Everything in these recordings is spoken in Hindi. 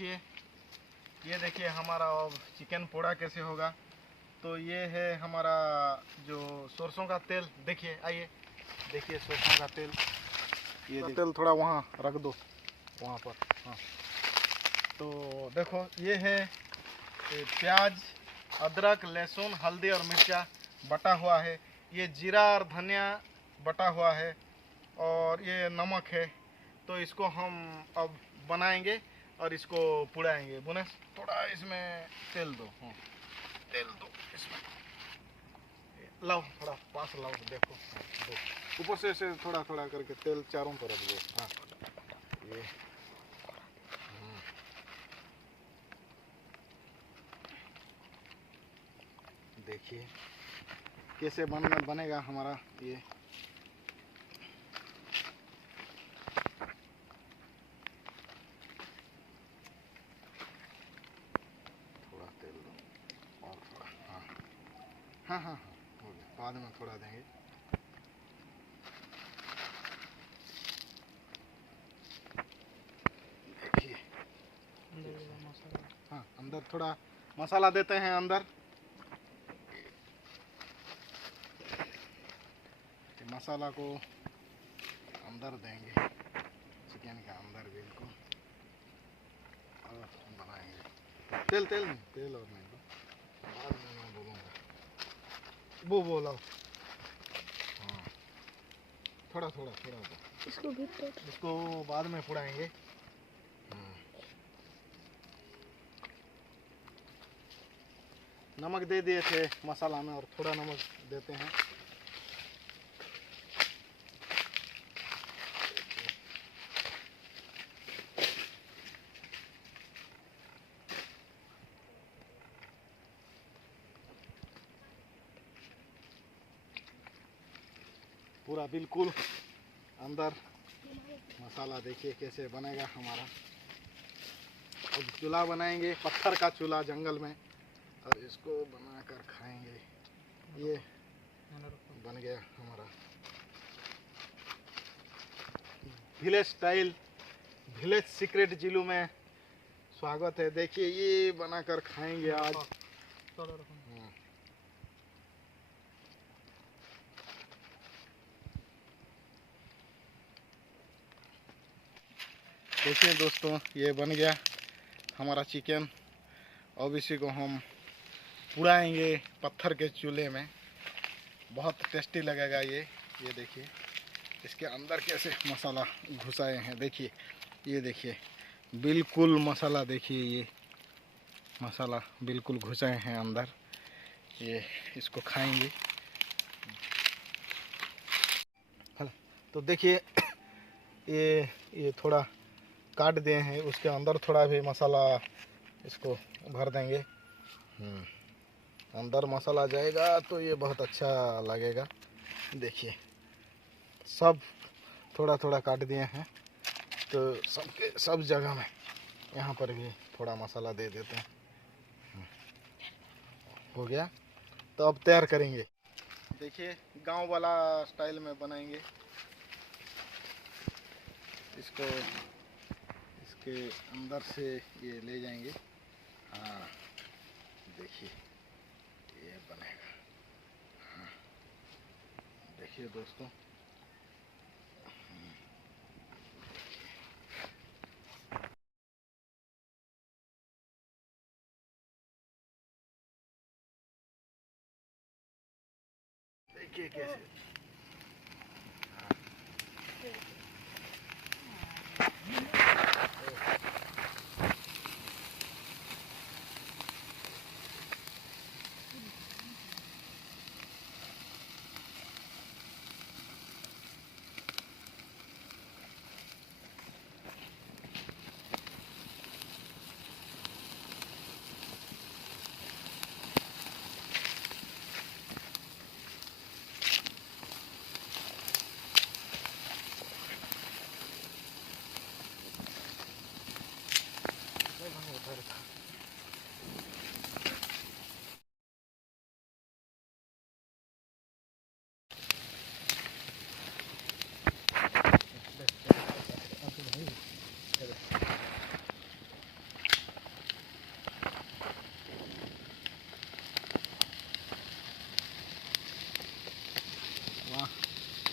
देखिए, ये देखिए हमारा अब चिकन पोड़ा कैसे होगा। तो ये है हमारा जो सरसों का तेल। देखिए, आइए देखिए सरसों का तेल। ये तेल थोड़ा वहाँ रख दो, वहाँ पर। हाँ, तो देखो ये है प्याज, अदरक, लहसुन, हल्दी और मिर्चा बटा हुआ है। ये जीरा और धनिया बटा हुआ है, और ये नमक है। तो इसको हम अब बनाएंगे और इसको पुड़ाएंगे। बुने थोड़ा इसमें तेल दो। हाँ, तेल दो इसमें, लाओ थोड़ा पास लाओ। देखो, दो ऊपर से ऐसे थोड़ा थोड़ा करके तेल चारों तरफ दो। हाँ, ये देखिए कैसे बनेगा हमारा ये। थोड़ा तेल दो और थोड़ा। हाँ हाँ हाँ हाँ, हो गया, बाद में थोड़ा देंगे। देखिए, हाँ, अंदर थोड़ा मसाला देते हैं अंदर। मसाला को अंदर देंगे, चिकन के अंदर बिल्कुल, और बनाएंगे। तेल तेल नहीं, तेल और नहीं दो, बाद में मैं बोलूँगा। वो बोला। हाँ, थोड़ा थोड़ा थोड़ा दो। इसको बाद में पुड़ाएंगे। नमक दे दिए थे मसाला में, और थोड़ा नमक देते हैं। पूरा बिल्कुल अंदर मसाला। देखिए कैसे बनेगा हमारा। अब चूल्हा बनाएंगे, पत्थर का चूल्हा जंगल में, और इसको बनाकर खाएंगे। ये बन गया हमारा विलेज स्टाइल, विलेज सीक्रेट जिलू में स्वागत है। देखिए ये बनाकर खाएंगे आज। देखिए दोस्तों, ये बन गया हमारा चिकन। अब इसी को हम पुड़ाएंगे पत्थर के चूल्हे में। बहुत टेस्टी लगेगा ये देखिए इसके अंदर कैसे मसाला घुसाए हैं। देखिए, ये देखिए बिल्कुल मसाला, देखिए ये मसाला बिल्कुल घुसाए हैं अंदर। ये इसको खाएंगे। तो देखिए ये थोड़ा काट दिए हैं, उसके अंदर थोड़ा भी मसाला इसको भर देंगे। अंदर मसाला जाएगा तो ये बहुत अच्छा लगेगा। देखिए सब थोड़ा थोड़ा काट दिए हैं, तो सबके सब जगह में यहाँ पर भी थोड़ा मसाला दे देते हैं। हो गया, तो अब तैयार करेंगे। देखिए गांव वाला स्टाइल में बनाएंगे इसको। इसके अंदर से ये ले जाएंगे। हाँ, देखिए ये बनेगा। हाँ, देखिए दोस्तों, देखिए कैसे।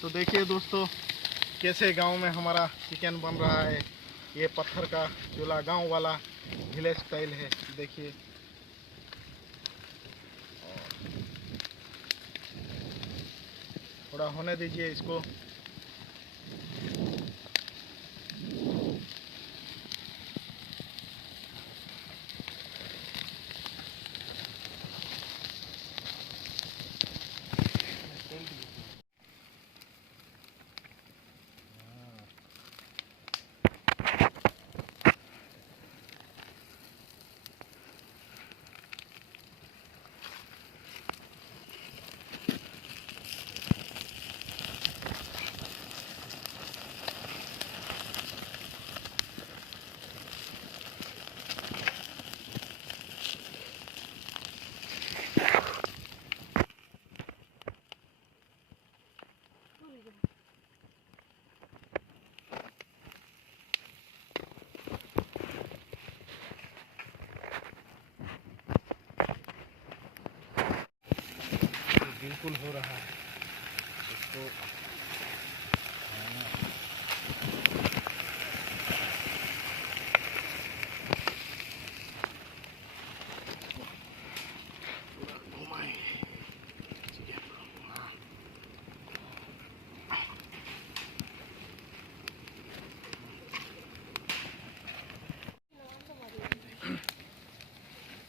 तो देखिए दोस्तों कैसे गांव में हमारा चिकन बन रहा है। ये पत्थर का चूल्हा गांव वाला विलेज स्टाइल है। देखिए थोड़ा होने दीजिए इसको। बिल्कुल हो रहा है इसको।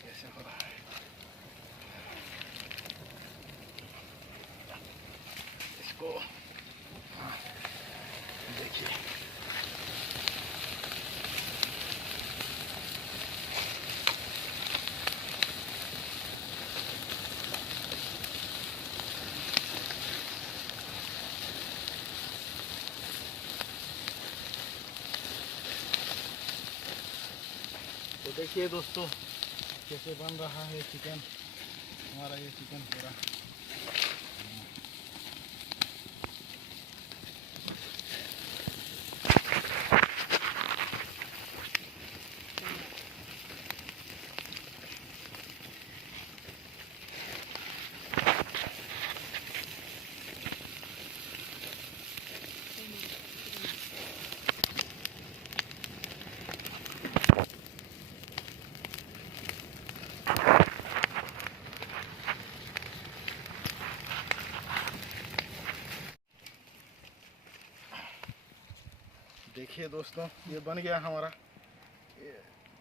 कैसे हो रहा है इसको। देखिए तो देखिए दोस्तों कैसे बन रहा है चिकन। हमारा ये चिकन पूरा देखिए दोस्तों ये बन गया हमारा। ये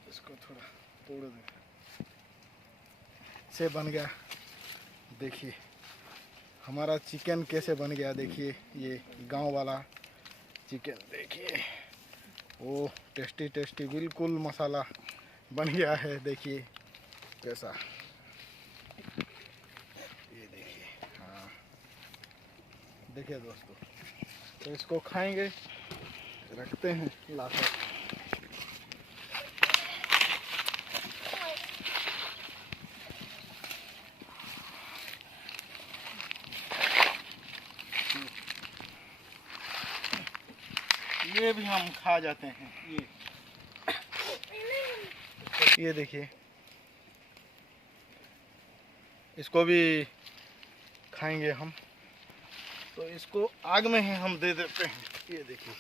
इसको थोड़ा तोड़ दे से बन गया। देखिए हमारा चिकन कैसे बन गया। देखिए ये गांव वाला चिकन देखिए वो टेस्टी टेस्टी बिल्कुल मसाला बन गया है। देखिए कैसा ये देखिए। हाँ देखिए दोस्तों तो इसको खाएंगे। रखते हैं लाकर। ये भी हम खा जाते हैं। ये देखिए इसको भी खाएंगे हम। तो इसको आग में ही हम दे देते हैं। ये देखिए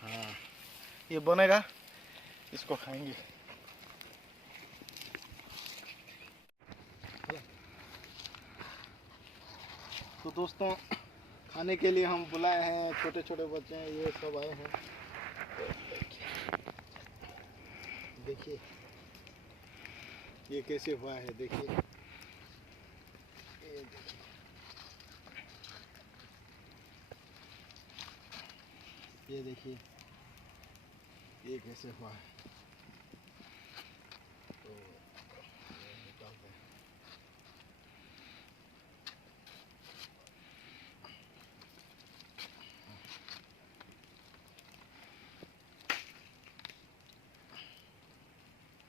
हाँ ये बनेगा इसको खाएंगे। तो दोस्तों खाने के लिए हम बुलाए हैं। छोटे छोटे बच्चे हैं ये सब आए हैं। देखिए ये कैसे हुआ है। देखिए ये देखिए ये देखिए ये कैसे हुआ है। तो ये निकालते हैं।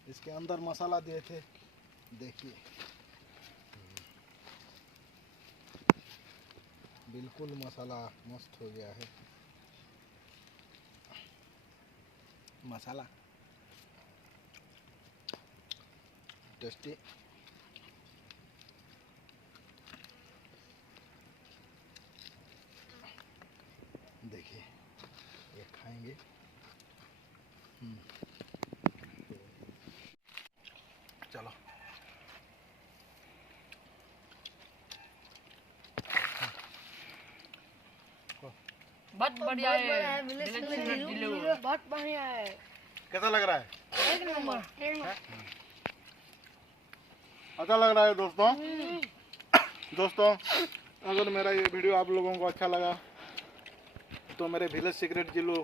इसके अंदर मसाला दिए थे। देखिए बिल्कुल मसाला मस्त हो गया है। मसाला टेस्टी। चलो बहुत बढ़िया है, बहुत बढ़िया है। कैसा लग रहा है? एक नंबर। अच्छा लग रहा है दोस्तों। दोस्तों अगर मेरा ये वीडियो आप लोगों को अच्छा लगा तो मेरे विलेज सीक्रेट जिलू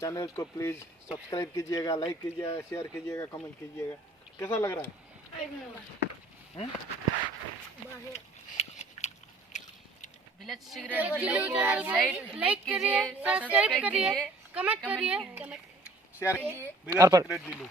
चैनल को प्लीज़ सब्सक्राइब कीजिएगा, लाइक कीजिएगा, शेयर कीजिएगा, कमेंट कीजिएगा। कैसा लग रहा है? एक नंबर। विलेज सीक्रेट लाइक करिए, सब्सक्राइब करिए, कमेंट करिए, शेयर विलेज सीक्रेट जिलू।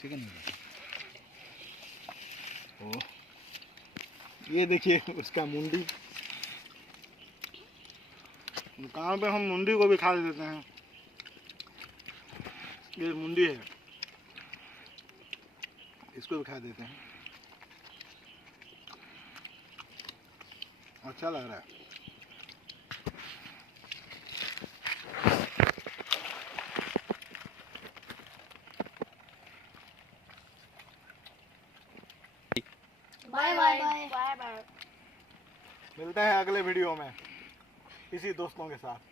चिकन ओ, ये देखिए उसका मुंडी। कहाँ पे हम मुंडी को भी खा देते हैं। ये मुंडी है, इसको भी खा देते हैं। अच्छा लग रहा है। Bye bye bye bye. मिलते हैं अगले वीडियो में इसी दोस्तों के साथ।